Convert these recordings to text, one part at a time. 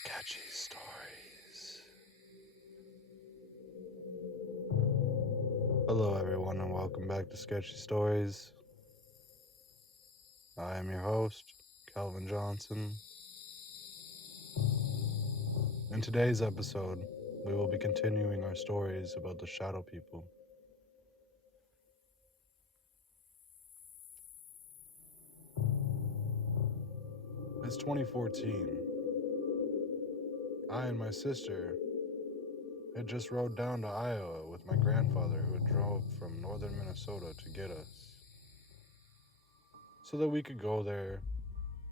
Sketchy Stories. Hello, everyone, and welcome back to Sketchy Stories. I am your host, Calvin Johnson. In today's episode, we will be continuing our stories about the shadow people. It's 2014. I and my sister had just rode down to Iowa with my grandfather, who had drove from northern Minnesota to get us, so that we could go there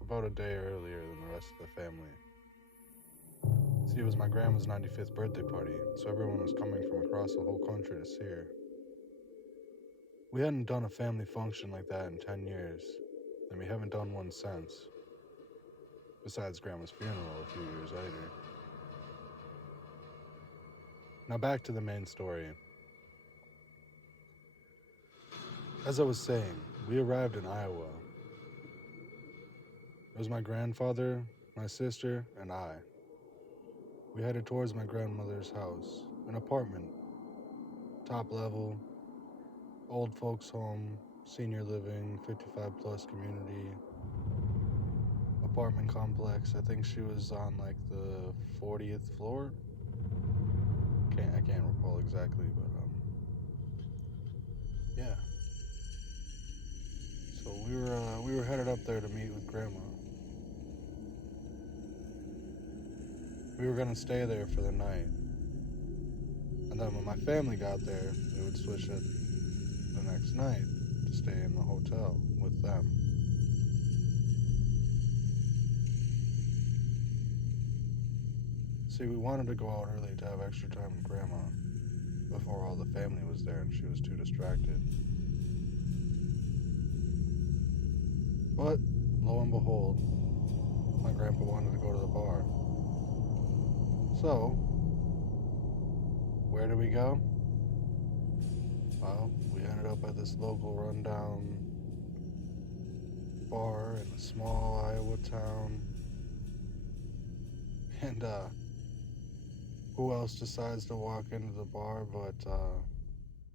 about a day earlier than the rest of the family. See, it was my grandma's 95th birthday party, so everyone was coming from across the whole country to see her. We hadn't done a family function like that in 10 years, and we haven't done one since, besides grandma's funeral a few years later. Now back to the main story. As I was saying, we arrived in Iowa. It was my grandfather, my sister, and I. We headed towards my grandmother's house, an apartment, top level, old folks home, senior living, 55 plus community, apartment complex. I think she was on like the 40th floor. I can't recall exactly, but yeah. So we were headed up there to meet with grandma. We were gonna stay there for the night, and then when my family got there, we would switch it the next night to stay in the hotel with them. See, we wanted to go out early to have extra time with grandma before all the family was there and she was too distracted. But lo and behold, my grandpa wanted to go to the bar. So, where did we go? Well, we ended up at this local rundown bar in a small Iowa town. And who else decides to walk into the bar but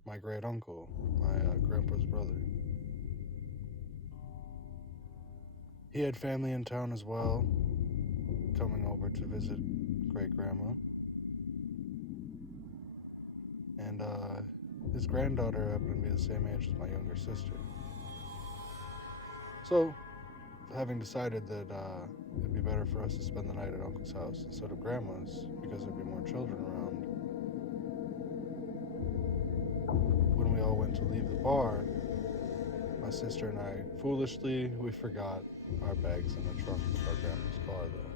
my great uncle, my grandpa's brother. He had family in town as well, coming over to visit great grandma. And his granddaughter happened to be the same age as my younger sister. So, having decided that it'd be better for us to spend the night at Uncle's house instead of Grandma's because there'd be more children around, when we all went to leave the bar, my sister and I, foolishly, we forgot our bags in the trunk of our grandma's car, though.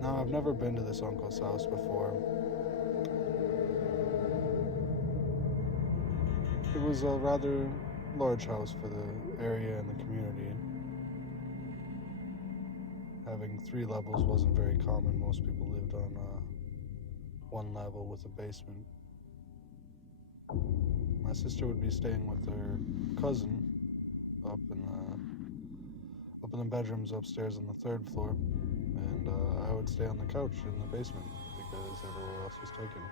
Now, I've never been to this uncle's house before. It was a rather large house for the area and the community. Having 3 levels wasn't very common. Most people lived on one level with a basement. My sister would be staying with her cousin up in the bedrooms upstairs on the 3rd floor, and I would stay on the couch in the basement because everywhere else was taken.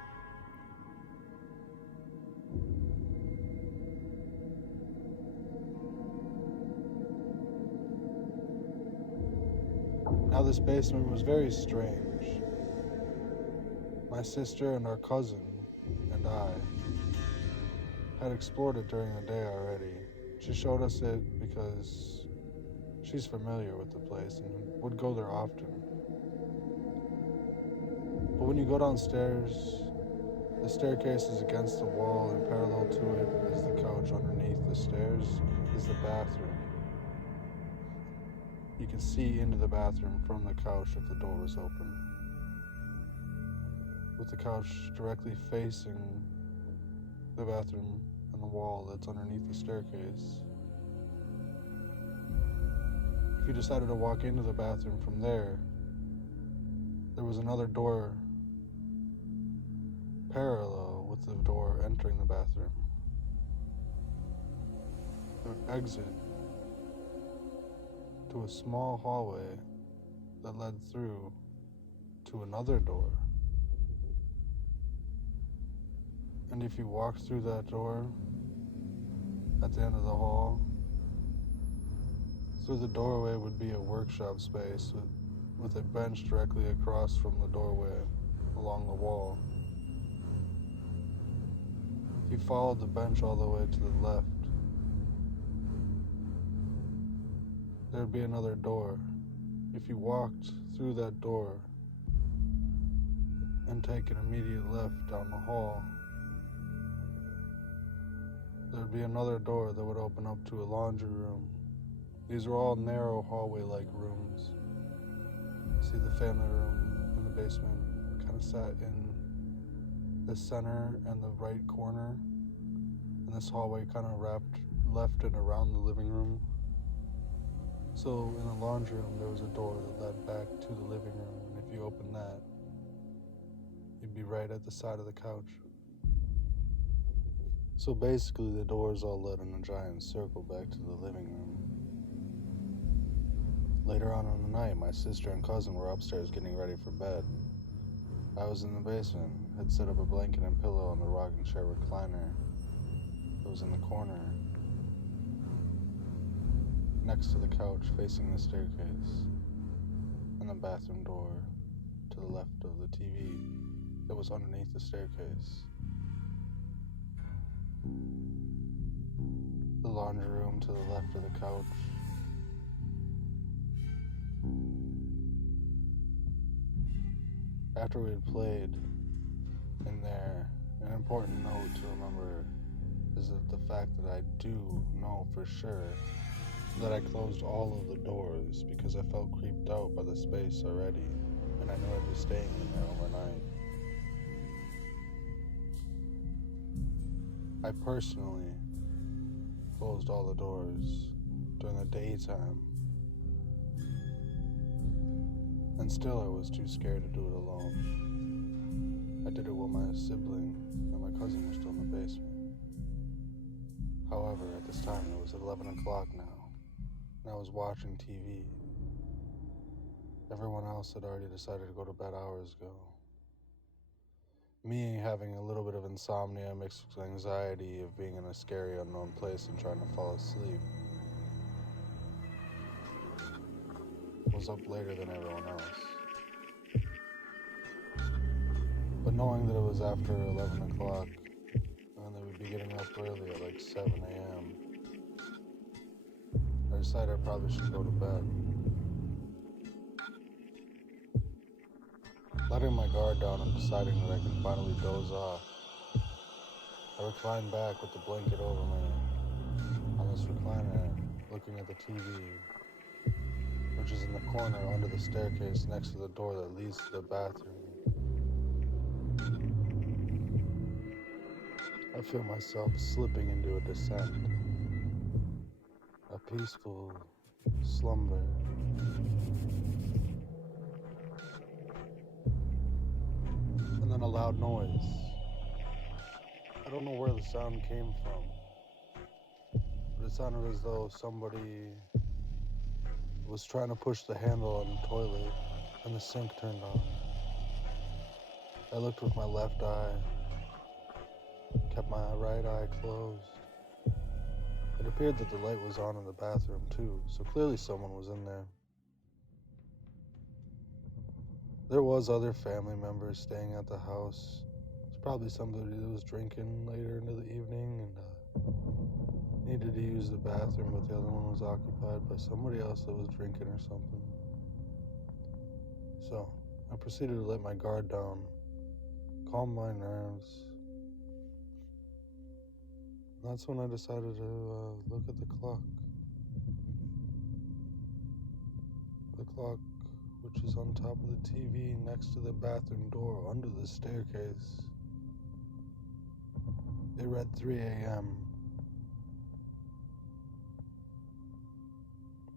Now this basement was very strange. My sister and our cousin and I had explored it during the day already. She showed us it because she's familiar with the place and would go there often. But when you go downstairs, the staircase is against the wall, and parallel to it is the couch. Underneath the stairs is the bathroom. You can see into the bathroom from the couch if the door is open, with the couch directly facing the bathroom and the wall that's underneath the staircase. If you decided to walk into the bathroom from there, there was another door parallel with the door entering the bathroom. It would exit to a small hallway that led through to another door. And if you walked through that door at the end of the hall, through the doorway would be a workshop space with a bench directly across from the doorway along the wall. If you followed the bench all the way to the left, there'd be another door. If you walked through that door and take an immediate left down the hall, there'd be another door that would open up to a laundry room. These were all narrow hallway-like rooms. See, the family room in the basement kind of sat in the center and the right corner, and this hallway kind of wrapped left and around the living room. So in the laundry room, there was a door that led back to the living room, and if you opened that, you'd be right at the side of the couch. So basically, the doors all led in a giant circle back to the living room. Later on in the night, my sister and cousin were upstairs getting ready for bed. I was in the basement, had set up a blanket and pillow on the rocking chair recliner that was in the corner, next to the couch facing the staircase, and the bathroom door to the left of the TV that was underneath the staircase. The laundry room to the left of the couch. After we had played in there, an important note to remember is that the fact that I do know for sure that I closed all of the doors because I felt creeped out by the space already, and I knew I'd be staying in there overnight. I personally closed all the doors during the daytime, and still I was too scared to do it alone. I did it while my sibling and my cousin were still in the basement. However, at this time it was 11 o'clock now, and I was watching TV. Everyone else had already decided to go to bed hours ago. Me having a little bit of insomnia mixed with anxiety of being in a scary unknown place and trying to fall asleep was up later than everyone else. But knowing that it was after 11 o'clock and they would be getting up early at like 7 a.m., I decided I probably should go to bed. Letting my guard down and deciding that I could finally doze off, I reclined back with the blanket over me on this recliner, looking at the TV, which is in the corner under the staircase next to the door that leads to the bathroom. I feel myself slipping into a descent, a peaceful slumber. And then a loud noise. I don't know where the sound came from, but it sounded as though somebody was trying to push the handle on the toilet and the sink turned on. I looked with my left eye, kept my right eye closed. It appeared that the light was on in the bathroom too, so clearly someone was in there. There was other family members staying at the house. It's probably somebody that was drinking later into the evening and needed to use the bathroom, but the other one was occupied by somebody else that was drinking or something. So I proceeded to let my guard down, calm my nerves. And that's when I decided to look at the clock. The clock, which is on top of the TV next to the bathroom door under the staircase. It read 3 a.m.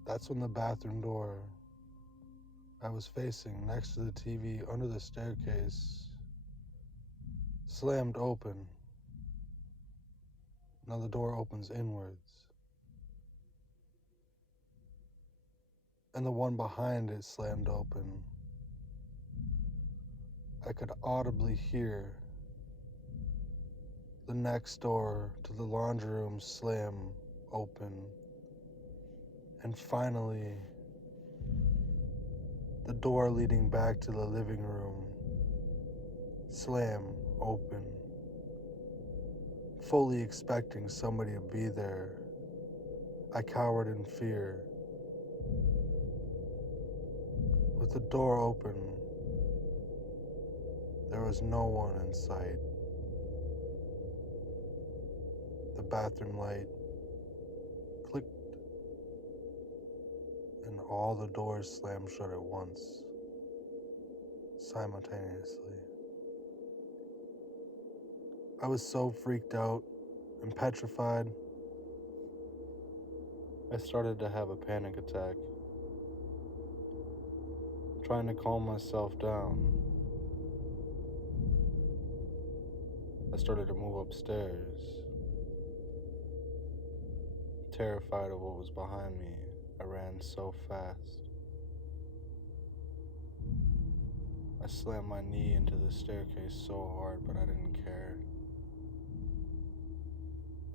That's when the bathroom door I was facing next to the TV under the staircase slammed open. Now the door opens inwards, and the one behind it slammed open. I could audibly hear the next door to the laundry room slam open, and finally, the door leading back to the living room slam open. Fully expecting somebody to be there, I cowered in fear. With the door open, there was no one in sight. The bathroom light clicked, and all the doors slammed shut at once, simultaneously. I was so freaked out and petrified, I started to have a panic attack. Trying to calm myself down, I started to move upstairs. Terrified of what was behind me, I ran so fast. I slammed my knee into the staircase so hard, but I didn't care.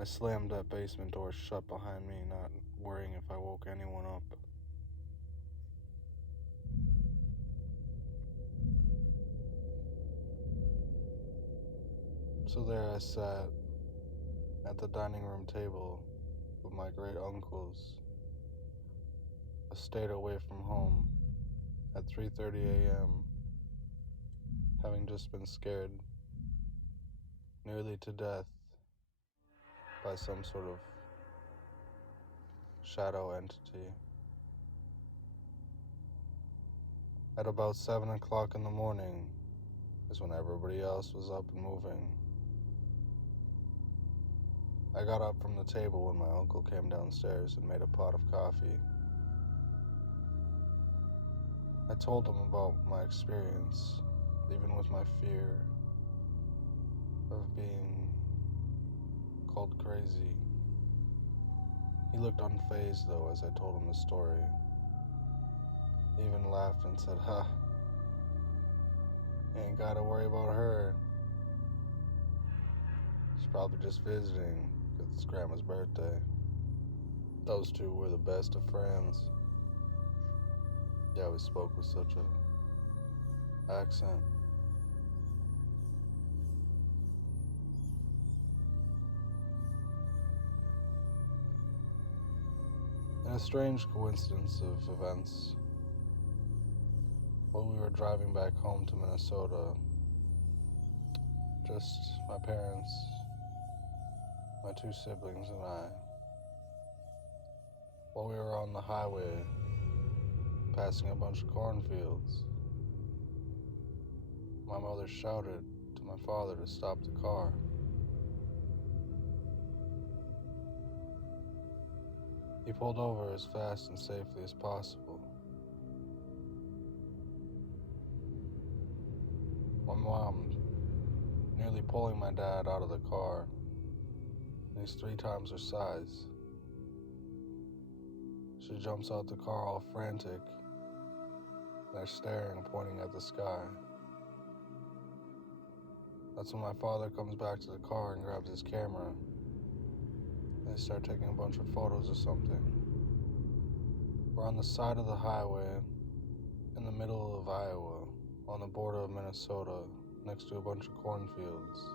I slammed that basement door shut behind me, not worrying if I woke anyone up. So there I sat at the dining room table with my great uncles, a state away from home, at 3:30 a.m., having just been scared nearly to death by some sort of shadow entity. At about 7 o'clock in the morning is when everybody else was up and moving. I got up from the table when my uncle came downstairs and made a pot of coffee. I told him about my experience, even with my fear of being called crazy. He looked unfazed though as I told him the story. He even laughed and said, "Ha, you ain't gotta worry about her. She's probably just visiting because it's Grandma's birthday." Those two were the best of friends. They always spoke with such a accent. In a strange coincidence of events, while we were driving back home to Minnesota, just my parents, my two siblings, and I, while we were on the highway passing a bunch of cornfields, my mother shouted to my father to stop the car. He pulled over as fast and safely as possible. My mom nearly pulling my dad out of the car, and he's 3 times her size. She jumps out the car all frantic. They're staring, pointing at the sky. That's when my father comes back to the car and grabs his camera. They start taking a bunch of photos or something. We're on the side of the highway, in the middle of Iowa, on the border of Minnesota, next to a bunch of cornfields.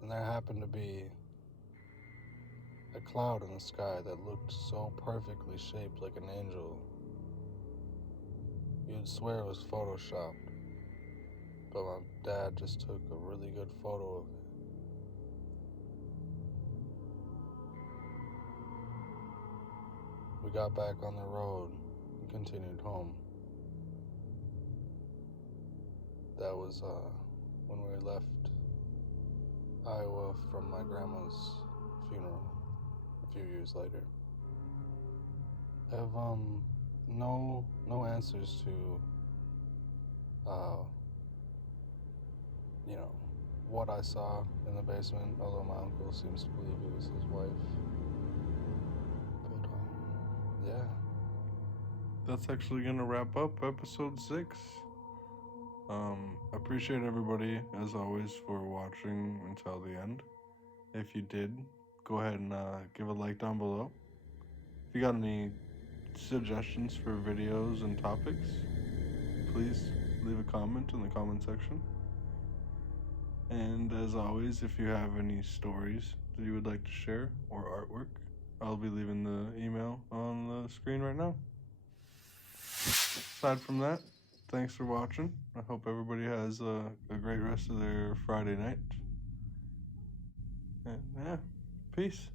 And there happened to be a cloud in the sky that looked so perfectly shaped like an angel. You'd swear it was photoshopped, but my dad just took a really good photo of it. We got back on the road and continued home. That was when we left Iowa from my grandma's funeral a few years later. I have no answers to you know, what I saw in the basement, although my uncle seems to believe it was his wife. But, yeah. That's actually going to wrap up episode 6. Appreciate everybody, as always, for watching until the end. If you did, go ahead and give a like down below. If you got any suggestions for videos and topics, please leave a comment in the comment section. And as always, if you have any stories that you would like to share or artwork, I'll be leaving the email on the screen right now. Aside from that, thanks for watching. I hope everybody has a great rest of their Friday night. And yeah, peace.